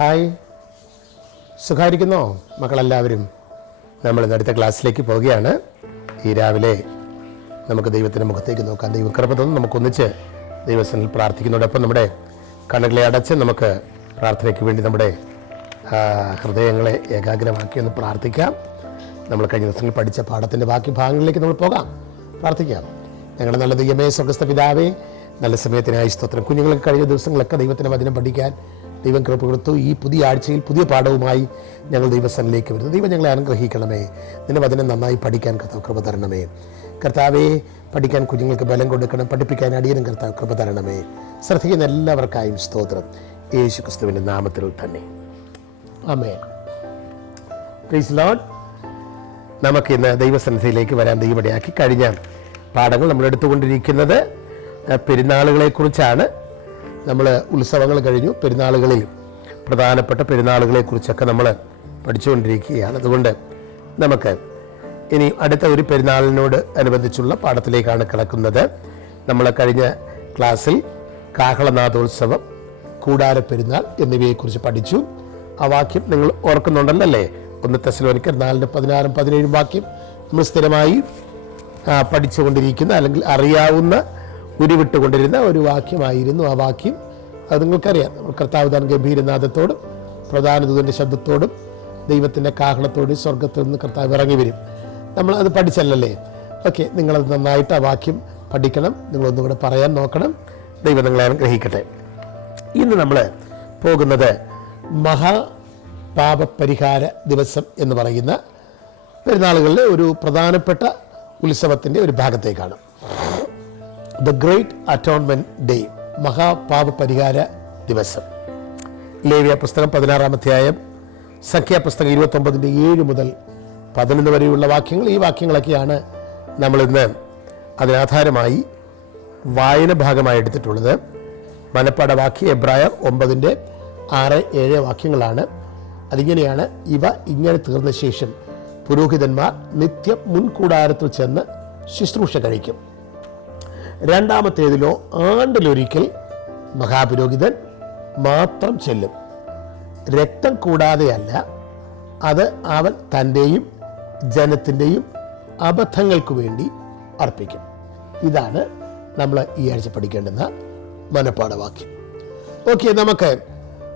Hi, സുഖമായിരിക്കുന്നോ മക്കളെല്ലാവരും? നമ്മൾ അടുത്ത ക്ലാസ്സിലേക്ക് പോവുകയാണ്. ഈ രാവിലെ നമുക്ക് ദൈവത്തിൻ്റെ മുഖത്തേക്ക് നോക്കാം. ദൈവം കൃപ തന്ന് നമുക്കൊന്നിച്ച് ദൈവസന്നിധിയിൽ പ്രാർത്ഥിക്കുന്നതോടൊപ്പം നമ്മുടെ കണ്ണുകളെ അടച്ച് നമുക്ക് പ്രാർത്ഥനയ്ക്ക് വേണ്ടി നമ്മുടെ ഹൃദയങ്ങളെ ഏകാഗ്രമാക്കി ഒന്ന് പ്രാർത്ഥിക്കാം. നമ്മൾ കഴിഞ്ഞ ദിവസങ്ങളിൽ പഠിച്ച പാഠത്തിൻ്റെ ബാക്കി ഭാഗങ്ങളിലേക്ക് നമ്മൾ പോകാം, പ്രാർത്ഥിക്കാം. ഞങ്ങളുടെ നല്ല ദൈവമേ, സ്വർഗ്ഗസ്ഥ പിതാവേ, നല്ല സമയത്തിനായി സ്തോത്രം. കുഞ്ഞുങ്ങൾക്ക് കഴിഞ്ഞ ദിവസങ്ങളൊക്കെ ദൈവത്തിൻ്റെ വചനം പഠിക്കാൻ ദൈവം കൃപ കൊടുത്തു. ഈ പുതിയ ആഴ്ചയിൽ പുതിയ പാഠവുമായി ഞങ്ങൾ ദൈവസന്നിധിയിലേക്ക് വരുന്നു. ദൈവം ഞങ്ങളെ അനുഗ്രഹിക്കണമേ. നിന്റെ വചനം നന്നായി പഠിക്കാൻ കർത്താവ് കൃപ തരണമേ. കർത്താവെ, പഠിക്കാൻ കുഞ്ഞുങ്ങൾക്ക് ബലം കൊടുക്കണം, പഠിപ്പിക്കാൻ അടിയനും കർത്താവ് കൃപ തരണമേ. ശ്രദ്ധിക്കുന്ന എല്ലാവർക്കായും സ്തോത്രം, യേശു ക്രിസ്തുവിൻ്റെ നാമത്തിൽ തന്നെ, ആമേൻ. Praise Lord. നമുക്കിന്ന് ദൈവസന്നിധിയിലേക്ക് വരാൻ ദൈവമിടയാക്കി. കഴിഞ്ഞ പാഠങ്ങൾ നമ്മൾ എടുത്തുകൊണ്ടിരിക്കുന്നത് പെരുന്നാളുകളെക്കുറിച്ചാണ്. നമ്മൾ ഉത്സവങ്ങൾ കഴിഞ്ഞു, പെരുന്നാളുകളിൽ പ്രധാനപ്പെട്ട പെരുന്നാളുകളെക്കുറിച്ചൊക്കെ നമ്മൾ പഠിച്ചുകൊണ്ടിരിക്കുകയാണ്. അതുകൊണ്ട് നമുക്ക് ഇനി അടുത്ത ഒരു പെരുന്നാളിനോട് അനുബന്ധിച്ചുള്ള പാഠത്തിലേക്കാണ് കിടക്കുന്നത്. നമ്മൾ കഴിഞ്ഞ ക്ലാസ്സിൽ കാഹളനാഥോത്സവം, കൂടാര പെരുന്നാൾ എന്നിവയെക്കുറിച്ച് പഠിച്ചു. ആ വാക്യം നിങ്ങൾ ഓർക്കുന്നുണ്ടല്ലേ? 1 തെസ്സലോനിക്കർ 4:16-17 വാക്യം നമ്മൾ സ്ഥിരമായി പഠിച്ചുകൊണ്ടിരിക്കുന്ന അല്ലെങ്കിൽ അറിയാവുന്ന ഉരുവിട്ടുകൊണ്ടിരുന്ന ഒരു വാക്യമായിരുന്നു. ആ വാക്യം അത് നിങ്ങൾക്കറിയാം. കർത്താവ് താൻ ഗംഭീരനാഥത്തോടും പ്രധാന ദൂതൻ്റെ ശബ്ദത്തോടും ദൈവത്തിൻ്റെ കാഹളത്തോടും സ്വർഗത്തിൽ നിന്ന് കർത്താവ് ഇറങ്ങി വരും. നമ്മൾ അത് പഠിച്ചല്ലേ? ഓക്കെ, നിങ്ങളത് നന്നായിട്ട് ആ വാക്യം പഠിക്കണം. നിങ്ങളൊന്നും കൂടെ പറയാൻ നോക്കണം. ദൈവം നിങ്ങളെ അനുഗ്രഹിക്കട്ടെ. ഇന്ന് നമ്മൾ പോകുന്നത് മഹാപാപപരിഹാര ദിവസം എന്ന് പറയുന്ന പെരുന്നാളുകളിലെ ഒരു പ്രധാനപ്പെട്ട ഉത്സവത്തിൻ്റെ ഒരു ഭാഗത്തേക്കാണ്. ദ ഗ്രേറ്റ് അറ്റോൺമെന്റ് ഡേ, മഹാപാപപരിഹാര ദിവസം. ലേവ്യ പുസ്തകം 16-ാം അധ്യായം, സംഖ്യാപുസ്തകം 29-7 മുതൽ 11 വരെയുള്ള വാക്യങ്ങൾ. ഈ വാക്യങ്ങളൊക്കെയാണ് നമ്മളിന്ന് അതിനാധാരമായി വായന ഭാഗമായി എടുത്തിട്ടുള്ളത്. മനപ്പാഠ വാക്യം എബ്രായർ 9:6-7 വാക്യങ്ങളാണ്. അതിങ്ങനെയാണ്: ഇവ ഇങ്ങനെ തീർന്ന ശേഷം പുരോഹിതന്മാർ നിത്യം മുൻകൂടാരത്തിൽ ചെന്ന് ശുശ്രൂഷ കഴിക്കും. രണ്ടാമത്തേതിലോ ആണ്ടിലൊരിക്കൽ മഹാപുരോഹിതൻ മാത്രം ചെല്ലും. രക്തം കൂടാതെയല്ല, അത് അവൻ തൻ്റെയും ജനത്തിൻ്റെയും അബദ്ധങ്ങൾക്ക് വേണ്ടി അർപ്പിക്കും. ഇതാണ് നമ്മൾ ഈ ആഴ്ച പഠിക്കേണ്ടുന്ന മനപ്പാഠവാക്യം. ഓക്കെ, നമുക്ക്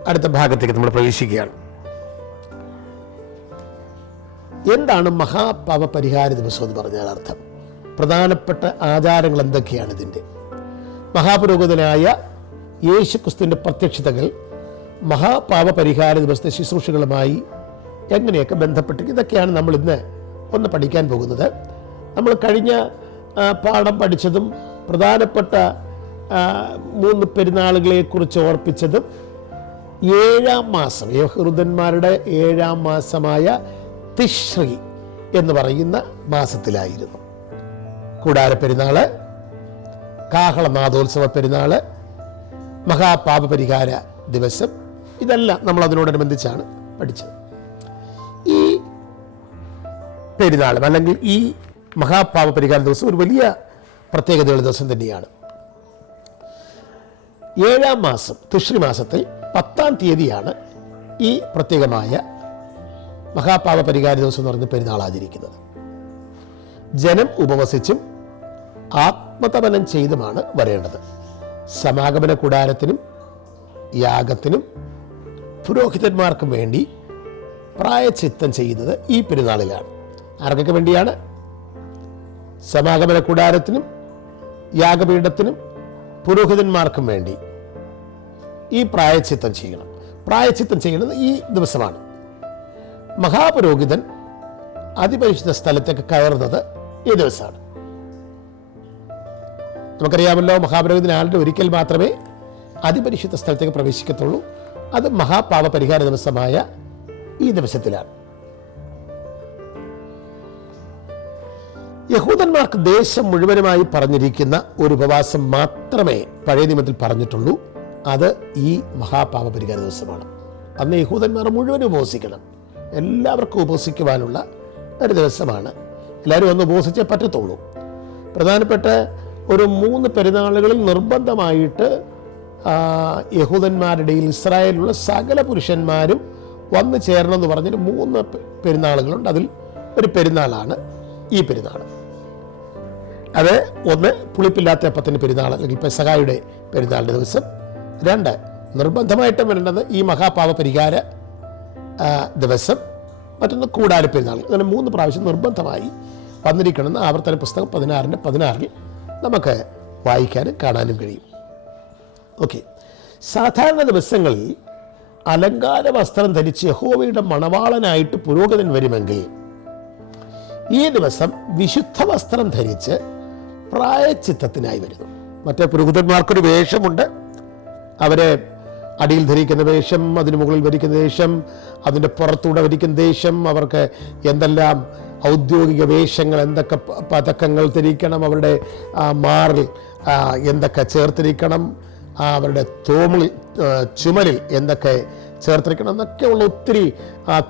അടുത്ത ഭാഗത്തേക്ക് നമ്മൾ പ്രവേശിക്കുകയാണ്. എന്താണ് മഹാപാപപരിഹാര ദിവസം എന്ന് പറഞ്ഞാൽ അർത്ഥം? പ്രധാനപ്പെട്ട ആചാരങ്ങൾ എന്തൊക്കെയാണ് ഇതിൻ്റെ? മഹാപുരോഹിതനായ യേശു ക്രിസ്തുവിൻ്റെ പ്രത്യക്ഷതകൾ മഹാപാപപരിഹാര ദിവസത്തെ ശുശ്രൂഷകളുമായി എങ്ങനെയൊക്കെ ബന്ധപ്പെട്ട്, ഇതൊക്കെയാണ് നമ്മൾ ഇന്ന് ഒന്ന് പഠിക്കാൻ പോകുന്നത്. നമ്മൾ കഴിഞ്ഞ പാഠം പഠിച്ചതും പ്രധാനപ്പെട്ട 3 പെരുന്നാളുകളെക്കുറിച്ച് ഓർപ്പിച്ചതും 7-ാം മാസം, യഹൂദന്മാരുടെ 7-ാം മാസമായ തിശ്രീ എന്ന് പറയുന്ന മാസത്തിലായിരുന്നു. കൂടാര പെരുന്നാള്, കാഹളനാഥോത്സവ പെരുന്നാള്, മഹാപാപപരിഹാര ദിവസം, ഇതെല്ലാം നമ്മൾ അതിനോടനുബന്ധിച്ചാണ് പഠിച്ചത്. ഈ പെരുന്നാളും അല്ലെങ്കിൽ ഈ മഹാപാപപരിഹാര ദിവസം ഒരു വലിയ പ്രത്യേകതയുള്ള ദിവസം തന്നെയാണ്. 7-ാം മാസം തിശ്രീ മാസത്തിൽ 10-ാം തീയതിയാണ് ഈ പ്രത്യേകമായ മഹാപാപപരിഹാര ദിവസം എന്ന് പറയുന്ന പെരുന്നാൾ ആചരിക്കുന്നത്. ജനം ഉപവസിച്ചും ആത്മതപനം ചെയ്തുമാണ് വരേണ്ടത്. സമാഗമന കൂടാരത്തിനും യാഗത്തിനും പുരോഹിതന്മാർക്കും വേണ്ടി പ്രായശ്ചിത്തം ചെയ്യുന്നത് ഈ പെരുന്നാളിലാണ്. ആർക്കൊക്കെ വേണ്ടിയാണ്? സമാഗമന കൂടാരത്തിനും യാഗപീഠത്തിനും പുരോഹിതന്മാർക്കും വേണ്ടി ഈ പ്രായശ്ചിത്തം ചെയ്യണം. പ്രായശ്ചിത്തം ചെയ്യുന്നത് ഈ ദിവസമാണ്. മഹാപുരോഹിതൻ അതിപരിശുദ്ധ സ്ഥലത്തേക്ക് കയറുന്നത് ഈ ദിവസമാണ്. നമുക്കറിയാമല്ലോ, മഹാപുരോഹിതൻ ആളുടെ ഒരിക്കൽ മാത്രമേ അതിപരിശുദ്ധ സ്ഥലത്തേക്ക് പ്രവേശിക്കത്തുള്ളൂ. അത് മഹാപാപപരിഹാര ദിവസമായ ഈ ദിവസത്തിലാണ്. യഹൂദന്മാർക്ക് ദേശം മുഴുവനുമായി പറഞ്ഞിരിക്കുന്ന ഒരു ഉപവാസം മാത്രമേ പഴയ നിയമത്തിൽ പറഞ്ഞിട്ടുള്ളൂ. അത് ഈ മഹാപാപപരിഹാര ദിവസമാണ്. അന്ന് യഹൂദന്മാർ മുഴുവനും ഉപവസിക്കണം. എല്ലാവർക്കും ഉപവസിക്കുവാനുള്ള ഒരു ദിവസമാണ്. എല്ലാവരും ഒന്ന് ഉപവസിച്ചേ പറ്റത്തുള്ളൂ. പ്രധാനപ്പെട്ട ഒരു 3 പെരുന്നാളുകളിൽ നിർബന്ധമായിട്ട് യഹൂദന്മാരുടെയിൽ ഇസ്രായേലിലുള്ള സകല പുരുഷന്മാരും വന്നു ചേരണമെന്ന് പറഞ്ഞൊരു 3 പെരുന്നാളുകളുണ്ട്. അതിൽ ഒരു പെരുന്നാളാണ് ഈ പെരുന്നാൾ. അത് ഒന്ന് പുളിപ്പില്ലാത്ത അപ്പത്തിൻ്റെ പെരുന്നാൾ അല്ലെങ്കിൽ പെസഹായുടെ പെരുന്നാളിൻ്റെ ദിവസം. 2 നിർബന്ധമായിട്ടും വരേണ്ടത് ഈ മഹാപാപ പരിഹാര ദിവസം. മറ്റൊന്ന് കൂടാര പെരുന്നാൾ. അങ്ങനെ 3 പ്രാവശ്യം നിർബന്ധമായി വന്നിരിക്കണമെന്ന് ആവർത്തന പുസ്തകം 16 നമുക്ക് വായിക്കാനും കാണാനും കഴിയും. ഓക്കെ, സാധാരണ ദിവസങ്ങളിൽ അലങ്കാര വസ്ത്രം ധരിച്ച് യഹോവയുടെ മണവാളനായിട്ട് പുരോഹിതൻ വരുമെങ്കിൽ ഈ ദിവസം വിശുദ്ധ വസ്ത്രം ധരിച്ച് പ്രായശ്ചിത്തത്തിനായി വരുന്നു. മറ്റേ പുരോഹിതന്മാർക്കൊരു വേഷമുണ്ട്. അവരെ അടിയിൽ ധരിക്കുന്ന വേഷം, അതിന് മുകളിൽ ധരിക്കുന്ന വേഷം, അതിൻ്റെ പുറത്തൂടെ ധരിക്കുന്ന വേഷം, അവർക്ക് എന്തെല്ലാം ഔദ്യോഗിക വേഷങ്ങൾ, എന്തൊക്കെ പതക്കങ്ങൾ ധരിക്കണം, അവരുടെ മാറിൽ എന്തൊക്കെ ചേർത്തിരിക്കണം, അവരുടെ ചുമലിൽ എന്തൊക്കെ ചേർത്തിരിക്കണം എന്നൊക്കെയുള്ള ഒത്തിരി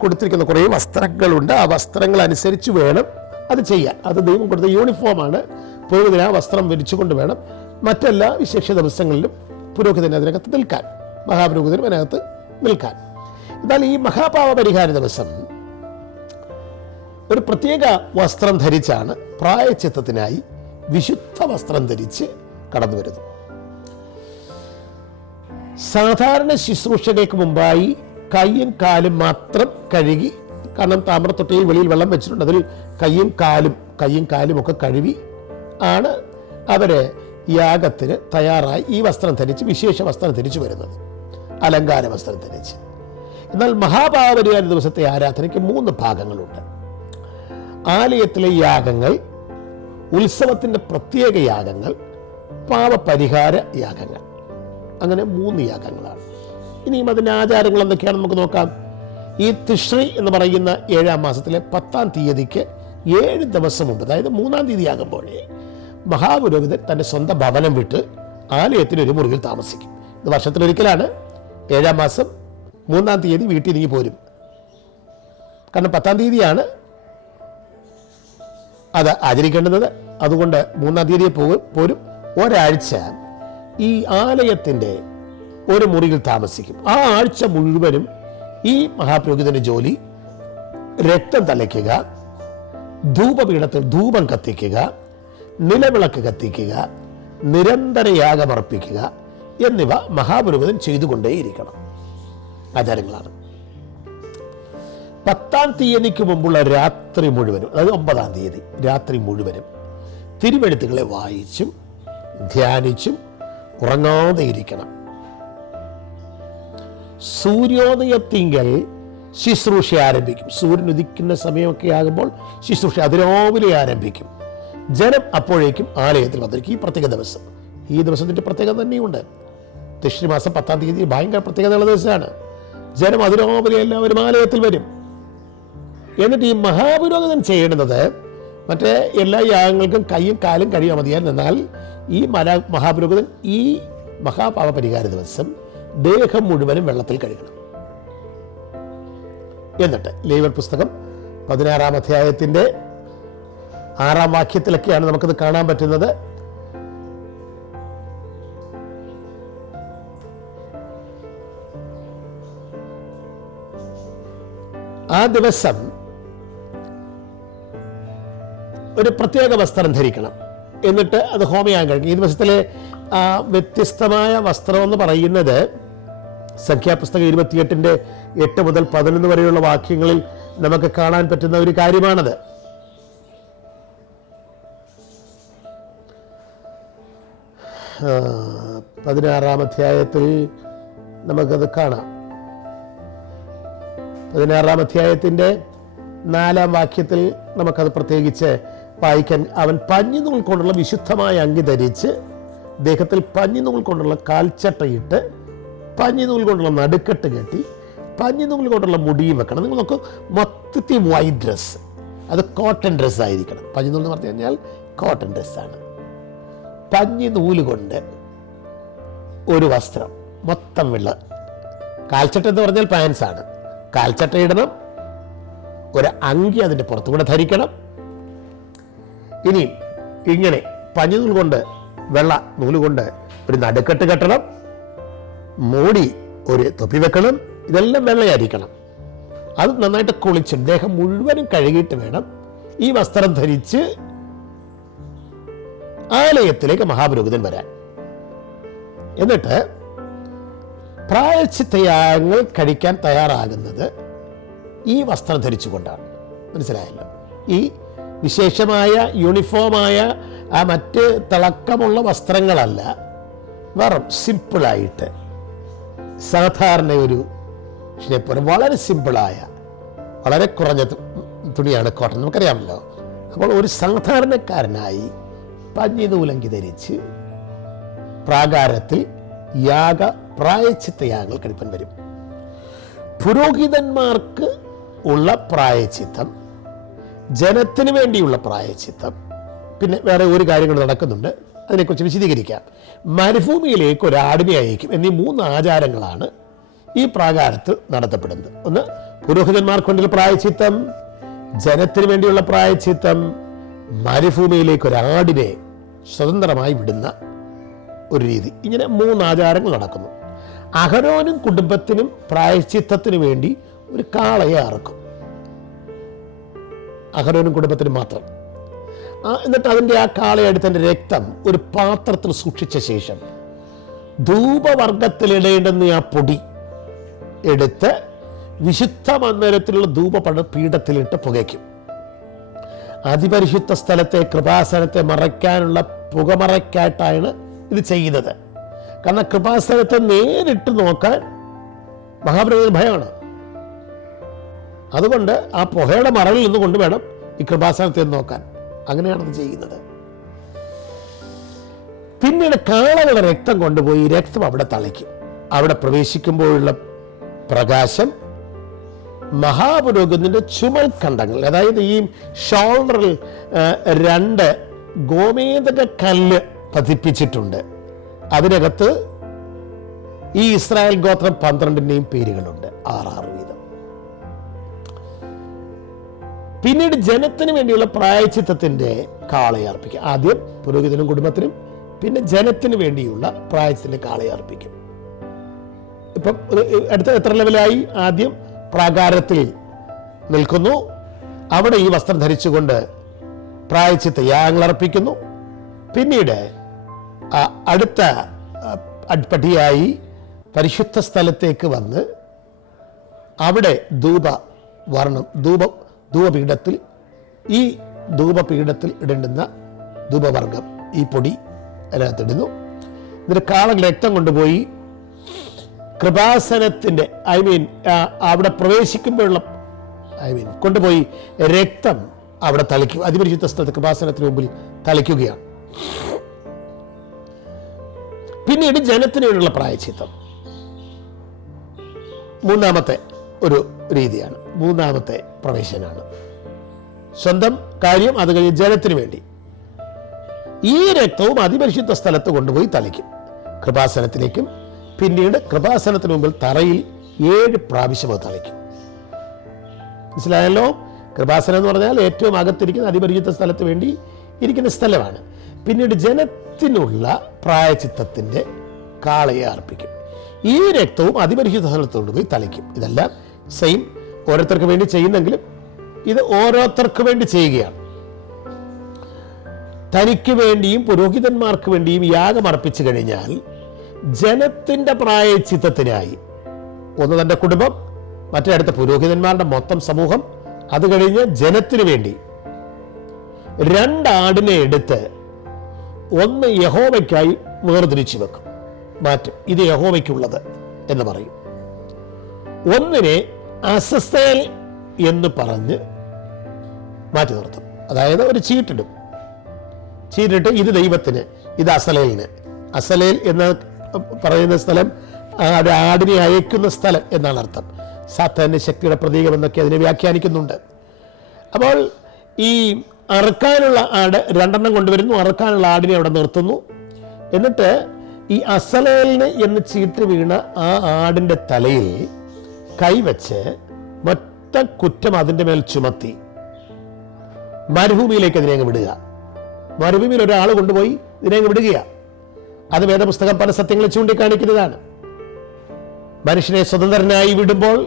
കൊടുത്തിരിക്കുന്ന കുറേ വസ്ത്രങ്ങളുണ്ട്. ആ വസ്ത്രങ്ങൾ അനുസരിച്ച് വേണം അത് ചെയ്യാൻ. അത് ദൈവം കൊടുത്ത യൂണിഫോമാണ്. പുരോഹിതന് ആ വസ്ത്രം ധരിച്ചുകൊണ്ട് വേണം മറ്റെല്ലാ വിശേഷ ദിവസങ്ങളിലും പുരോഹിതന് അതിനകത്ത് നിൽക്കാൻ, മഹാപുരോഹിതനും അതിനകത്ത് നിൽക്കാൻ. എന്നാൽ ഈ മഹാപാപ പരിഹാര ദിവസം ഒരു പ്രത്യേക വസ്ത്രം ധരിച്ചാണ് പ്രായശ്ചിത്തത്തിനായി വിശുദ്ധ വസ്ത്രം ധരിച്ച് കടന്നു വരുന്നു. സാധാരണ ശുശ്രൂഷകൾക്ക് മുമ്പായി കൈയും കാലും മാത്രം കഴുകി, കാരണം താമ്രത്തൊട്ടിയിൽ വെളിയിൽ വെള്ളം വെച്ചിട്ടുണ്ട്, അതിൽ കൈയും കാലും ഒക്കെ കഴുകി ആണ് അവര് യാഗത്തിന് തയ്യാറായി ഈ വസ്ത്രം ധരിച്ച്, വിശേഷ വസ്ത്രം ധരിച്ചു വരുന്നത്, അലങ്കാര വസ്ത്രം ധരിച്ച്. എന്നാൽ മഹാപാപപരിഹാര ദിവസത്തെ ആരാധനയ്ക്ക് 3 ഭാഗങ്ങളുണ്ട്. ആലയത്തിലെ യാഗങ്ങൾ, ഉത്സവത്തിൻ്റെ പ്രത്യേക യാഗങ്ങൾ, പാപപരിഹാര യാഗങ്ങൾ. അങ്ങനെ 3 യാഗങ്ങളാണ്. ഇനിയും അതിൻ്റെ ആചാരങ്ങൾ എന്തൊക്കെയാണെന്ന് നമുക്ക് നോക്കാം. ഈ തിശ്രീ എന്ന് പറയുന്ന 7-ാം മാസത്തിലെ 10-ാം തീയതിക്ക് 7 ദിവസം മുമ്പ്, അതായത് 3-ാം തീയതി ആകുമ്പോഴേ മഹാപുരോഹിതൻ തൻ്റെ സ്വന്തം ഭവനം വിട്ട് ആലയത്തിന് ഒരു മുറിയിൽ താമസിക്കും. ഇത് വർഷത്തിലൊരിക്കലാണ്. 7-ാം മാസം 3-ാം തീയതി വീട്ടിൽ നീങ്ങി പോരും. കാരണം 10-ാം തീയതിയാണ് അത് ആചരിക്കേണ്ടുന്നത്. അതുകൊണ്ട് 3-ാം തീയതി പോരും. ഒരാഴ്ച ഈ ആലയത്തിൻ്റെ ഒരു മുറിയിൽ താമസിക്കും. ആ ആഴ്ച മുഴുവനും ഈ മഹാപുരോഹിതന്റെ ജോലി രക്തം തളിക്കുക, ധൂപപീഠത്തിൽ ധൂപം കത്തിക്കുക, നിലവിളക്ക് കത്തിക്കുക, നിരന്തര യാഗമർപ്പിക്കുക എന്നിവ മഹാപുരോഹിതൻ ചെയ്തുകൊണ്ടേയിരിക്കണം. ആചാരങ്ങളാണ്. 10-ാം തീയതിക്ക് മുമ്പുള്ള രാത്രി മുഴുവനും, അതായത് 9-ാം തീയതി രാത്രി മുഴുവനും തിരുവെഴുത്തുകളെ വായിച്ചും ധ്യാനിച്ചും ഉറങ്ങാതെ ഇരിക്കണം. സൂര്യോദയത്തിങ്കൽ ശുശ്രൂഷ ആരംഭിക്കും. സൂര്യൻ ഉദിക്കുന്ന സമയമൊക്കെ ആകുമ്പോൾ ശുശ്രൂഷ അതിരാവിലെ ആരംഭിക്കും. ജനം അപ്പോഴേക്കും ആലയത്തിൽ വന്നിരിക്കും. ഈ പ്രത്യേക ദിവസം, ഈ ദിവസത്തിൻ്റെ പ്രത്യേകത തന്നെയുണ്ട്. തിശ്രീ മാസം 10-ാം തീയതി ഭയങ്കര പ്രത്യേകതയുള്ള ദിവസമാണ്. ജനം അതിരാവിലെ എല്ലാവരും ആലയത്തിൽ വരും. എന്നിട്ട് ഈ മഹാപുരോഹിതൻ ചെയ്യേണ്ടത്, മറ്റേ എല്ലാ യാഗങ്ങൾക്കും കൈയും കാലും കഴിയാൻ മതിയായിരുന്നു. എന്നാൽ ഈ മഹാപുരോഹിതൻ ഈ മഹാപാപ പരിഹാര ദിവസം ദേഹം മുഴുവനും വെള്ളത്തിൽ കഴുകണം. എന്നിട്ട് ലേവ്യർ പുസ്തകം 16-ാം അധ്യായത്തിൻ്റെ 6-ാം വാക്യത്തിലൊക്കെയാണ് നമുക്കത് കാണാൻ പറ്റുന്നത്. ആ ദിവസം ഒരു പ്രത്യേക വസ്ത്രം ധരിക്കണം. എന്നിട്ട് അത് ഹോമയാഗം കഴിക്കും. ഈ ദിവസത്തിലെ വ്യത്യസ്തമായ വസ്ത്രം എന്ന് പറയുന്നത് സംഖ്യാപുസ്തകം 28-ന്റെ 8 മുതൽ 11 വരെയുള്ള വാക്യങ്ങളിൽ നമുക്ക് കാണാൻ പറ്റുന്ന ഒരു കാര്യമാണത്. ആ 16-ാം അധ്യായത്തിൽ നമുക്കത് കാണാം. 16-ാം അധ്യായത്തിൻ്റെ 4-ാം വാക്യത്തിൽ നമുക്കത് പ്രത്യേകിച്ച് വായിക്കാൻ, അവൻ പഞ്ഞിനൂൽ കൊണ്ടുള്ള വിശുദ്ധമായ അങ്കി ധരിച്ച് ദേഹത്തിൽ പഞ്ഞിനൂൽ കൊണ്ടുള്ള കാൽച്ചട്ടയിട്ട് പഞ്ഞിനൂൽ കൊണ്ടുള്ള നടുക്കെട്ട് കെട്ടി പഞ്ഞിനൂൽ കൊണ്ടുള്ള മുടിയും വെക്കണം. നിങ്ങൾ നോക്കൂ, മൊത്തത്തിൽ വൈറ്റ് ഡ്രസ്സ്, അത് കോട്ടൺ ഡ്രസ്സ് ആയിരിക്കണം. പഞ്ഞിനൂൽ എന്ന് പറഞ്ഞു കഴിഞ്ഞാൽ കോട്ടൺ ഡ്രസ്സാണ്. പഞ്ഞിനൂല് കൊണ്ട് ഒരു വസ്ത്രം മൊത്തം വെള്ള. കാൽച്ചട്ട എന്ന് പറഞ്ഞാൽ പാൻസാണ്. കാൽച്ചട്ട ഇടണം, ഒരു അങ്കി അതിൻ്റെ പുറത്തുകൂടെ ധരിക്കണം. ഇനി ഇങ്ങനെ പഞ്ഞിനൂൽ കൊണ്ട്, വെള്ള നൂല് കൊണ്ട് ഒരു നടുക്കെട്ട് കെട്ടണം. മൂടി ഒരു തൊപ്പി വെക്കണം. ഇതെല്ലാം വെള്ളയായിരിക്കണം. അത് നന്നായിട്ട് കുളിച്ച് ദേഹം മുഴുവനും കഴുകിയിട്ട് വേണം ഈ വസ്ത്രം ധരിച്ച് ആലയത്തിലേക്ക് മഹാപുരോഹിതൻ വരാൻ. എന്നിട്ട് പ്രായശ്ചിത്തയാഗങ്ങൾ കഴിക്കാൻ തയ്യാറാകുന്നത് ഈ വസ്ത്രം ധരിച്ചുകൊണ്ടാണ്. മനസ്സിലായല്ലോ? ഈ വിശേഷമായ യൂണിഫോമായ ആ മറ്റ് തിളക്കമുള്ള വസ്ത്രങ്ങളല്ല, വെറും സിമ്പിളായിട്ട് സാധാരണ ഒരു പോലെ വളരെ സിമ്പിളായ വളരെ കുറഞ്ഞ തുണിയാണ് കോട്ടൺ, നമുക്കറിയാമല്ലോ. അപ്പോൾ ഒരു സാധാരണക്കാരനായി പഞ്ഞി നൂലങ്കി ധരിച്ച് പ്രാകാരത്തിൽ പ്രായശ്ചിത്തയാഗങ്ങൾ കഴിപ്പാൻ വരും. പുരോഹിതന്മാർക്ക് ഉള്ള പ്രായശ്ചിത്തം, ജനത്തിന് വേണ്ടിയുള്ള പ്രായശ്ചിത്തം, പിന്നെ വേറെ ഒരു കാര്യങ്ങൾ നടക്കുന്നുണ്ട്, അതിനെക്കുറിച്ച് വിശദീകരിക്കാം. മരുഭൂമിയിലേക്ക് ഒരാടിനെ അയക്കും എന്നീ 3 ആചാരങ്ങളാണ് ഈ പ്രാകാരത്തിൽ നടത്തപ്പെടുന്നത്. ഒന്ന്, പുരോഹിതന്മാർക്ക് വേണ്ടിയുള്ള പ്രായശ്ചിത്തം, ജനത്തിന് വേണ്ടിയുള്ള പ്രായശ്ചിത്തം, മരുഭൂമിയിലേക്ക് ഒരാടിനെ സ്വതന്ത്രമായി വിടുന്ന ഒരു രീതി. ഇങ്ങനെ 3 ആചാരങ്ങൾ നടക്കുന്നു. അഹരോനും കുടുംബത്തിനും പ്രായശ്ചിത്തത്തിന് വേണ്ടി ഒരു കാളയെ അറക്കും. അഹരോനും കുടുംബത്തിനും മാത്രം. എന്നിട്ട് അതിൻ്റെ ആ കാളയെടുത്തതിൻ്റെ രക്തം ഒരു പാത്രത്തിൽ സൂക്ഷിച്ച ശേഷം ധൂപവർഗത്തിലിടേണ്ടുന്ന ആ പൊടി എടുത്ത് വിശുദ്ധ മന്ദിരത്തിലുള്ള ധൂപപീഠത്തിലിട്ട് പുകയ്ക്കും. അതിപരിശുദ്ധ സ്ഥലത്തെ കൃപാസനത്തെ മറയ്ക്കാനുള്ള പുകമറയ്ക്കായിട്ടാണ് ഇത് ചെയ്യുന്നത്. കാരണം കൃപാസനത്തെ നേരിട്ട് നോക്കാൻ മഹാപുരോഹിതന് ഭയമാണ്. അതുകൊണ്ട് ആ പുകയുടെ മറവിൽ നിന്നുകൊണ്ട് വേണം ഈ കൃപാസനത്തെ നോക്കാൻ. അങ്ങനെയാണ് ഇത് ചെയ്യുന്നത്. പിന്നീട് കാളകളുടെ രക്തം കൊണ്ടുപോയി രക്തം അവിടെ തളിക്കും. അവിടെ പ്രവേശിക്കുമ്പോഴുള്ള പ്രകാശം മഹാപുരോഹിതന്റെ ചുമൽ കണ്ടങ്ങൾ, അതായത് ഈ ഷോൾഡറിൽ 2 ഗോമേതക കല്ല് പതിപ്പിച്ചിട്ടുണ്ട്. അതിനകത്ത് ഈ ഇസ്രായേൽ ഗോത്രം 12ന്റെയും പേരുകളുണ്ട്, 6 വീതം. പിന്നീട് ജനത്തിന് വേണ്ടിയുള്ള പ്രായശ്ചിത്തത്തിന്റെ കാളയെ അർപ്പിക്കും. ആദ്യം പുരോഹിതനും കുടുംബത്തിനും, പിന്നെ ജനത്തിന് വേണ്ടിയുള്ള പ്രായശ്ചിത്തത്തിന്റെ കാളയെ അർപ്പിക്കും. ഇപ്പം അടുത്ത എത്ര ലെവലായി? ആദ്യം പ്രാകാരത്തിൽ നിൽക്കുന്നു, അവിടെ ഈ വസ്ത്രം ധരിച്ചുകൊണ്ട് പ്രായശ്ചിത്ത യാഗങ്ങൾ അർപ്പിക്കുന്നു. പിന്നീട് അടുത്ത പടിയായി പരിശുദ്ധ സ്ഥലത്തേക്ക് വന്ന് അവിടെ ധൂപപീഠത്തിൽ ഈ ധൂപപീഠത്തിൽ ഇടേണ്ടുന്ന ധൂപവർഗം, ഈ പൊടി അതിനകത്തിടുന്നു. എന്നിട്ട് കാള രക്തം കൊണ്ടുപോയി കൃപാസനത്തിന്റെ അവിടെ പ്രവേശിക്കുമ്പോഴുള്ള കൊണ്ടുപോയി രക്തം അവിടെ തളിക്കും. അതിപരിശുദ്ധ സ്ഥലത്ത് കൃപാസനത്തിന് മുമ്പിൽ തളിക്കുകയാണ്. പിന്നീട് ജനത്തിന് വേണ്ടിയുള്ള പ്രായശ്ചിത്തം 3ാമത്തെ ഒരു രീതിയാണ്, 3ാമത്തെ പ്രവേശനാണ്. സ്വന്തം കാര്യം, അത് കഴിഞ്ഞ് ജനത്തിന് വേണ്ടി ഈ രക്തവും അതിപരിശുദ്ധ സ്ഥലത്ത് കൊണ്ടുപോയി തളിക്കും, കൃപാസനത്തിലേക്കും. പിന്നീട് കൃപാസനത്തിന് മുമ്പിൽ തറയിൽ 7 പ്രാവശ്യം അത് തളിക്കും. മനസ്സിലായല്ലോ? കൃപാസനം എന്ന് പറഞ്ഞാൽ ഏറ്റവും അകത്തിരിക്കുന്ന അതിപരിശുദ്ധ സ്ഥലത്ത് വേണ്ടി ഇരിക്കുന്ന സ്ഥലമാണ്. പിന്നീട് ജനത്തിനുള്ള പ്രായശ്ചിത്തത്തിന്റെ കാളയെ അർപ്പിക്കും. ഈ രക്തവും അതിപരിശുദ്ധ സ്ഥലത്ത് കൊണ്ടുപോയി തളിക്കും. ഇതെല്ലാം സെയിം, ഓരോരുത്തർക്ക് വേണ്ടി ചെയ്യുന്നെങ്കിലും ഇത് ഓരോരുത്തർക്ക് വേണ്ടി ചെയ്യുകയാണ്. തനിക്ക് വേണ്ടിയും പുരോഹിതന്മാർക്ക് വേണ്ടിയും യാഗം അർപ്പിച്ചു കഴിഞ്ഞാൽ ജനത്തിന്റെ പ്രായശ്ചിത്തത്തിനായി ഒന്ന് തന്റെ കുടുംബം, മറ്റേ അടുത്ത പുരോഹിതന്മാരുടെ മൊത്തം സമൂഹം, അത് കഴിഞ്ഞ് ജനത്തിനു വേണ്ടി 2 ആടിനെ എടുത്ത് ഒന്ന് യഹോവയ്ക്കായി വേർതിരിച്ചു വെക്കും, മാറ്റും. ഇത് യഹോവയ്ക്കുള്ളത് എന്ന് പറയും. ഒന്നിനെ അസസ്തേൽ എന്ന് പറഞ്ഞ് മാറ്റി നിർത്തും. അതായത് ഒരു ചീട്ടിടും. ചീട്ടിട്ട് ഇത് ദൈവത്തിന്, ഇത് അസലേലിന്. അസലേൽ എന്ന് പറയുന്ന സ്ഥലം ആടിനെ അയക്കുന്ന സ്ഥലം എന്നാണ് അർത്ഥം. സാത്താന്റെ ശക്തിയുടെ പ്രതീകം എന്നൊക്കെ അതിനെ വ്യാഖ്യാനിക്കുന്നുണ്ട്. അപ്പോൾ ഈ അറുക്കാനുള്ള ആട് 2 കൊണ്ടുവരുന്നു, അറുക്കാനുള്ള ആടിനെ അവിടെ നിർത്തുന്നു. എന്നിട്ട് ഈ അസലേലിന് എന്ന് ചീട്ട് വീണ ആ ആടിന്റെ തലയിൽ കൈവച്ച് മൊത്തം കുറ്റം അതിന്റെ മേൽ ചുമത്തി മരുഭൂമിയിലേക്ക് അതിനെ വിടുക. മരുഭൂമിയിൽ ഒരാൾ കൊണ്ടുപോയി ഇതിനെ വിടുകയാണ്. അത് വേദപുസ്തകം പല സത്യങ്ങളെ ചൂണ്ടിക്കാണിക്കുന്നതാണ്. മനുഷ്യനെ സ്വതന്ത്രനായി വിടുമ്പോൾ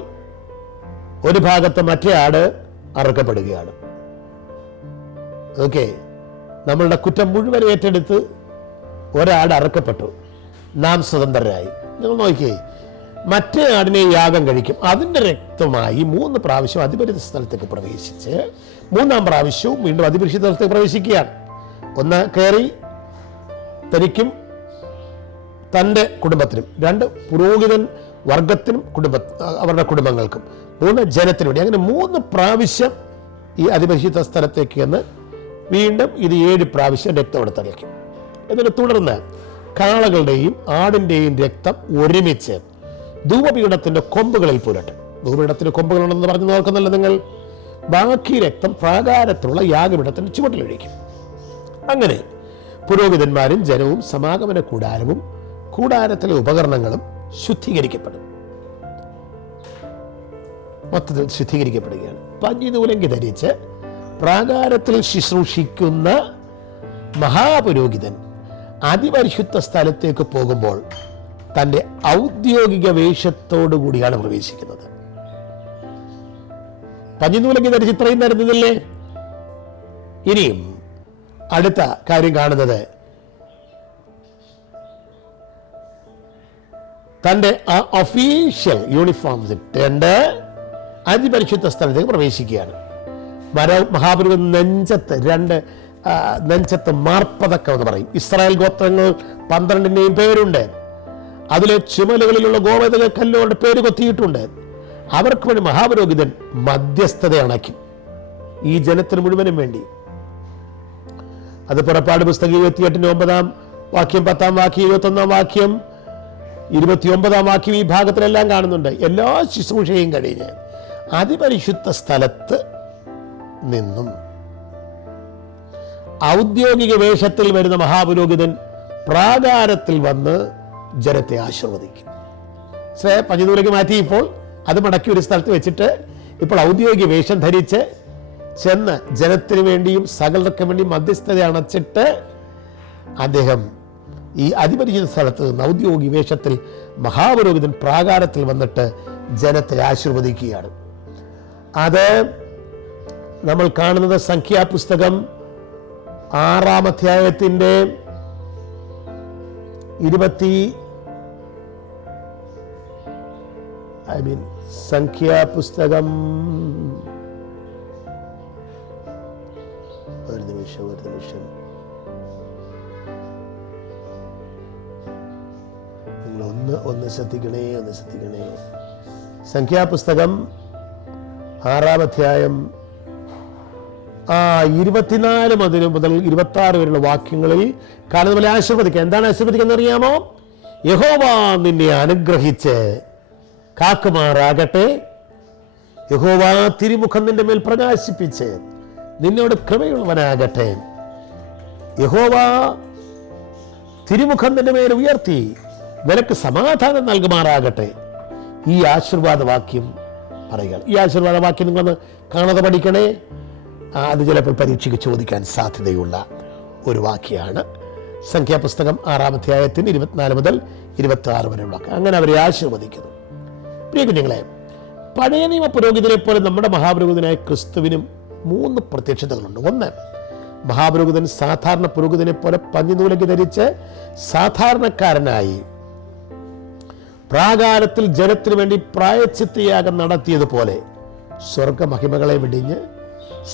ഒരു ഭാഗത്ത് മറ്റേ ആട് അറുക്കപ്പെടുകയാണ്. ഓക്കെ, നമ്മളുടെ കുറ്റം മുഴുവൻ ഏറ്റെടുത്ത് ഒരാട് അറുക്കപ്പെട്ടു, നാം സ്വതന്ത്രരായി. നിങ്ങൾ നോക്കിയേ, മറ്റേ ആടിനെ യാഗം കഴിക്കും, അതിൻ്റെ രക്തമായി 3 പ്രാവശ്യം അതിപരിശുദ്ധ സ്ഥലത്തേക്ക് പ്രവേശിച്ച് 3-ാം പ്രാവശ്യവും വീണ്ടും അതിപരിശുദ്ധ സ്ഥലത്തേക്ക് പ്രവേശിക്കുകയാണ്. ഒന്ന് കയറി തനിക്കും തൻ്റെ കുടുംബത്തിനും, 2 പുരോഹിതൻ വർഗത്തിനും അവരുടെ കുടുംബങ്ങൾക്കും, 3 ജനത്തിനു വേണ്ടി. അങ്ങനെ 3 പ്രാവശ്യം ഈ അതിപരിശുദ്ധ സ്ഥലത്തേക്ക് എന്ന് വീണ്ടും ഇത് 7 പ്രാവശ്യം രക്തം എടുത്തടയ്ക്കും. എന്നിട്ട് തുടർന്ന് കാളകളുടെയും ആടിൻ്റെയും രക്തം ഒരുമിച്ച് ധൂപപീഠത്തിൻ്റെ കൊമ്പുകളിൽ പുരട്ടും. ധൂപപീഠത്തിൻ്റെ കൊമ്പുകളുണ്ടെന്ന് പറഞ്ഞു നോക്കുന്നല്ലോ നിങ്ങൾ. ബാക്കി രക്തം പ്രാകാരത്തിലുള്ള യാഗപീഠത്തിൻ്റെ ചുവട്ടിലൊഴിക്കും. അങ്ങനെ പുരോഹിതന്മാരും ജനവും സമാഗമന കൂടാരവും കൂടാരത്തിലെ ഉപകരണങ്ങളും ശുദ്ധീകരിക്കപ്പെടും. മൊത്തത്തിൽ ശുദ്ധീകരിക്കപ്പെടുകയാണ്. പഞ്ഞിനൂലങ്കി ധരിച്ച് പ്രാകാരത്തിൽ ശുശ്രൂഷിക്കുന്ന മഹാപുരോഹിതൻ അതിപരിശുദ്ധ സ്ഥലത്തേക്ക് പോകുമ്പോൾ തൻ്റെ ഔദ്യോഗിക വേഷത്തോടു കൂടിയാണ് പ്രവേശിക്കുന്നത്. പഞ്ഞിനൂലങ്കി ധരിച്ച് ഇത്രയും തരുന്നതില്ലേ. ഇനിയും അടുത്ത കാര്യം കാണുന്നത് തൻ്റെ ആ ഒഫീഷ്യൽ യൂണിഫോം ഇട്ടുണ്ട് അതിപരിശുദ്ധ സ്ഥലത്തേക്ക് പ്രവേശിക്കുകയാണ്. മഹാപുരോഹിതൻ നെഞ്ചത്ത് മാർപ്പതക്കം എന്ന് പറയും. ഇസ്രായേൽ ഗോത്രങ്ങൾ 12-ന്റെയും പേരുണ്ട്. അതിലെ ചുമലുകളിലുള്ള ഗോവതക കല്ലുകളുടെ പേര് കൊത്തിയിട്ടുണ്ട്. അവർക്ക് വേണ്ടി മഹാപുരോഹിതൻ മധ്യസ്ഥത അണയ്ക്കും, ഈ ജനത്തിന് മുഴുവനും വേണ്ടി. അത് പുറപ്പാട് പുസ്തകം 28-9 വാക്യം, 10 വാക്യം, 21 വാക്യം, 29 വാക്യം, ഈ ഭാഗത്തിലെല്ലാം കാണുന്നുണ്ട്. എല്ലാ ശുശ്രൂഷയും കഴിഞ്ഞ് അതിപരിശുദ്ധ സ്ഥലത്ത് നിന്നും ഔദ്യോഗിക വേഷത്തിൽ വരുന്ന മഹാപുരോഹിതൻ പ്രാകാരത്തിൽ വന്ന് ജനത്തെ ആശീർവദിക്കും. പഞ്ഞിനൂലേക്ക് മാറ്റി ഇപ്പോൾ അത് മടക്കി ഒരു സ്ഥലത്ത് വെച്ചിട്ട് ഇപ്പോൾ ഔദ്യോഗിക വേഷം ധരിച്ച് ചെന്ന് ജനത്തിന് വേണ്ടിയും സകലർക്കും വേണ്ടി മധ്യസ്ഥത അണച്ചിട്ട് അദ്ദേഹം ഈ അതിപരിചിത സ്ഥലത്ത് നിന്ന് ഔദ്യോഗിക വേഷത്തിൽ മഹാപുരോഹിതൻ പ്രാകാരത്തിൽ വന്നിട്ട് ജനത്തെ ആശീർവദിക്കുകയാണ്. അത് നമ്മൾ കാണുന്നത് സംഖ്യാപുസ്തകം 6-ാം അധ്യായത്തിൻ്റെ സംഖ്യാപുസ്തകം ഒരു നിമിഷം നിങ്ങൾ ഒന്ന് ശ്രദ്ധിക്കണേ. സംഖ്യാപുസ്തകം 6-ാം അധ്യായം 24 മുതൽ 26 വരെയുള്ള വാക്യങ്ങളിൽ കാണുന്ന പോലെ ആശീർവദിക്കുക. എന്താണ് ആശീർവദിക്കുന്നത് അറിയാമോ? യഹോവ നിന്നെ അനുഗ്രഹിച്ച് കാക്കുമാറാകട്ടെ. യഹോവ തിരുമുഖം നിന്റെ മേൽ പ്രകാശിപ്പിച്ച് നിന്നോട് കൃപയുള്ളവനാകട്ടെ. യഹോവ തിരുമുഖം നിന്റെ മേൽ ഉയർത്തി നിനക്ക് സമാധാനം നൽകുമാറാകട്ടെ. ഈ ആശീർവാദ വാക്യം പറയുക. ഈ ആശീർവാദ വാക്യം നിങ്ങളൊന്ന് കാണാതെ പഠിക്കണേ. അത് ചിലപ്പോൾ പരീക്ഷയ്ക്ക് ചോദിക്കാൻ സാധ്യതയുള്ള ഒരു വാക്യമാണ്. സംഖ്യാപുസ്തകം 6-ാം അധ്യായത്തിന് 24 മുതൽ 26 വരെയുള്ള. അങ്ങനെ അവരെ ആശീർവദിക്കുന്നു. പ്രിയ കുഞ്ഞുങ്ങളെ, പഴയ നിയമ പുരോഹിതനെ പോലെ നമ്മുടെ മഹാപുരോഹിതനായ ക്രിസ്തുവിനും 3 പ്രത്യക്ഷതകളുണ്ട്. ഒന്ന്, മഹാപുരോഹിതൻ സാധാരണ പുരോഹിതനെ പോലെ പഞ്ഞിനൂലങ്കി ധരിച്ച് സാധാരണക്കാരനായി പ്രാകാരത്തിൽ ജനത്തിനു വേണ്ടി പ്രായശ്ചിത്തയാഗം നടത്തിയതുപോലെ സ്വർഗമഹിമകളെ വെടിഞ്ഞ്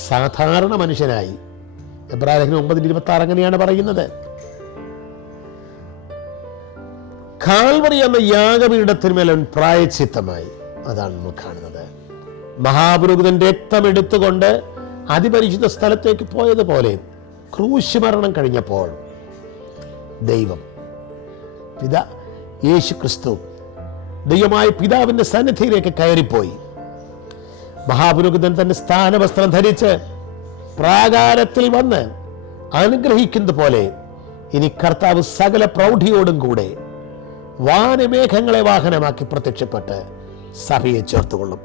സാധാരണ മനുഷ്യനായി. എബ്രായലേഖനം 9:26 അങ്ങനെയാണ് പറയുന്നത്. കാൽവറി എന്ന യാഗപീഠത്തിന്മേൽ പ്രായശ്ചിത്തമായി. അതാണ് നമ്മൾ കാണുന്നത്. മഹാപുരോഹിതൻ രക്തമെടുത്തുകൊണ്ട് അതിപരിശുദ്ധ സ്ഥലത്തേക്ക് പോയതുപോലെ ക്രൂശ് മരണം കഴിഞ്ഞപ്പോൾ ദൈവം യേശു ക്രിസ്തു ദൈവമായ പിതാവിന്റെ സന്നിധിയിലേക്ക് കയറിപ്പോയി. മഹാപുരോഹിതൻ തന്റെ സ്ഥാനവസ്ത്രം ധരിച്ച് പ്രാകാരത്തിൽ വന്ന് അനുഗ്രഹിക്കുന്നത് പോലെ ഇനി കർത്താവ് സകല പ്രൗഢിയോടും കൂടെ വാനമേഘങ്ങളെ വാഹനമാക്കി പ്രത്യക്ഷപ്പെട്ട് സഭയെ ചേർത്തുകൊള്ളും.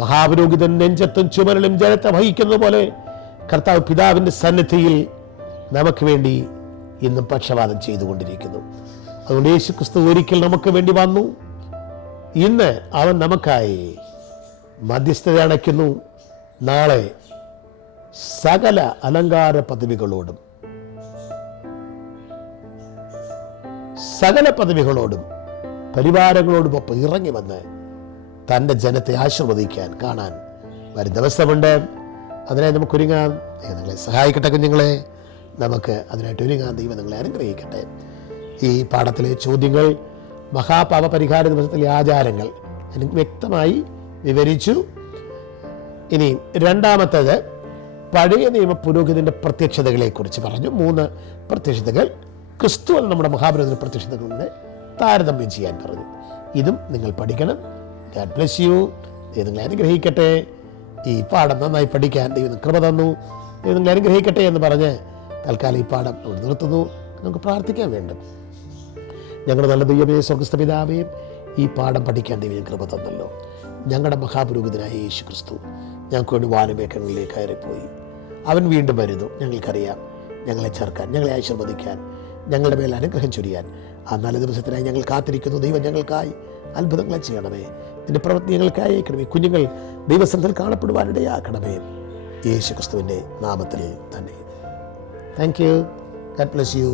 മഹാപുരോഹിതൻ നെഞ്ചത്തും ചുമലിലും ജനത്തെ വഹിക്കുന്നത് പോലെ കർത്താവ് പിതാവിന്റെ സന്നിധിയിൽ നമുക്ക് വേണ്ടി ഇന്നും പക്ഷപാതം ചെയ്തുകൊണ്ടിരിക്കുന്നു. അതുകൊണ്ട് യേശു ക്രിസ്തു ഒരിക്കൽ നമുക്ക് വേണ്ടി വന്നു, ഇന്ന് അവൻ നമുക്കായി മധ്യസ്ഥത അണയ്ക്കുന്നു. നാളെ സകല അലങ്കാര പദവികളോടും പരിവാരങ്ങളോടുമൊപ്പം ഇറങ്ങി വന്ന് തൻ്റെ ജനത്തെ ആശീർവദിക്കാൻ കാണാൻ വരും ദിവസമുണ്ട്. അതിനായി നമുക്ക് ഒരുങ്ങാം. ദൈവം നിങ്ങളെ സഹായിക്കട്ടെ കുഞ്ഞുങ്ങളെ. നമുക്ക് അതിനായിട്ട് ഒരുങ്ങാം. ദൈവം നിങ്ങളെ അനുഗ്രഹിക്കട്ടെ. ഈ പാഠത്തിലെ ചോദ്യങ്ങൾ, മഹാപാപ പരിഹാര ദിവസത്തിലെ ആചാരങ്ങൾ എനിക്ക് വ്യക്തമായി വിവരിച്ചു. ഇനി രണ്ടാമത്തേത് പഴയ നിയമ പുരോഹിതന്റെ പ്രത്യക്ഷതകളെക്കുറിച്ച് പറഞ്ഞു. 3 പ്രത്യക്ഷതകൾ ക്രിസ്തു നമ്മുടെ മഹാപുരോഹിതന്റെ പ്രത്യക്ഷതകളുടെ താരതമ്യം ചെയ്യാൻ പറഞ്ഞു. ഇതും നിങ്ങൾ പഠിക്കണം. God bless you. ദൈവം നിങ്ങളെ അനുഗ്രഹിക്കട്ടെ. ഈ പാഠം നന്നായി പഠിക്കാൻ ദൈവം കൃപ തന്നു. ദൈവം നിങ്ങളെ അനുഗ്രഹിക്കട്ടെ എന്ന് പറഞ്ഞ് തൽക്കാലം ഈ പാഠം ഇവിടെ നിർത്തുന്നു. നമുക്ക് പ്രാർത്ഥിക്കാൻ വേണ്ടും. ഞങ്ങളുടെ നല്ല ദൈവമേ, സ്വർഗ്ഗസ്ഥ പിതാവേ, ഈ പാഠം പഠിക്കാൻ ദൈവം കൃപ തന്നല്ലോ. ഞങ്ങളുടെ മഹാപുരോഹിതനായ യേശു ക്രിസ്തു ഞങ്ങൾക്ക് വേണ്ടി വാനമേഘങ്ങളിലേക്ക് കയറിപ്പോയി. അവൻ വീണ്ടും വരുന്നു. ഞങ്ങൾക്കറിയാം. ഞങ്ങളെ ചേർക്കാൻ, ഞങ്ങളെ ആശീർവദിക്കാൻ, ഞങ്ങളുടെ മേൽ അനുഗ്രഹം ചൊരിയാൻ ആ നല്ല ദിവസത്തിനായി ഞങ്ങൾ കാത്തിരിക്കുന്നു. ദൈവം ഞങ്ങൾക്കായി അത്ഭുതങ്ങളെ ചെയ്യണമേ. നിന്റെ പ്രവൃത്തി ഞങ്ങൾക്കായി അയക്കണമേ. കുഞ്ഞുങ്ങൾ ദൈവസന്നിധിയിൽ കാണപ്പെടുവാനിടയാക്കണമേ. യേശു ക്രിസ്തുവിൻ്റെ നാമത്തിൽ തന്നെ. Thank you. God bless you.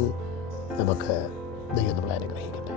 നമുക്ക് ദൈവം നമ്മളെ അനുഗ്രഹിക്കട്ടെ.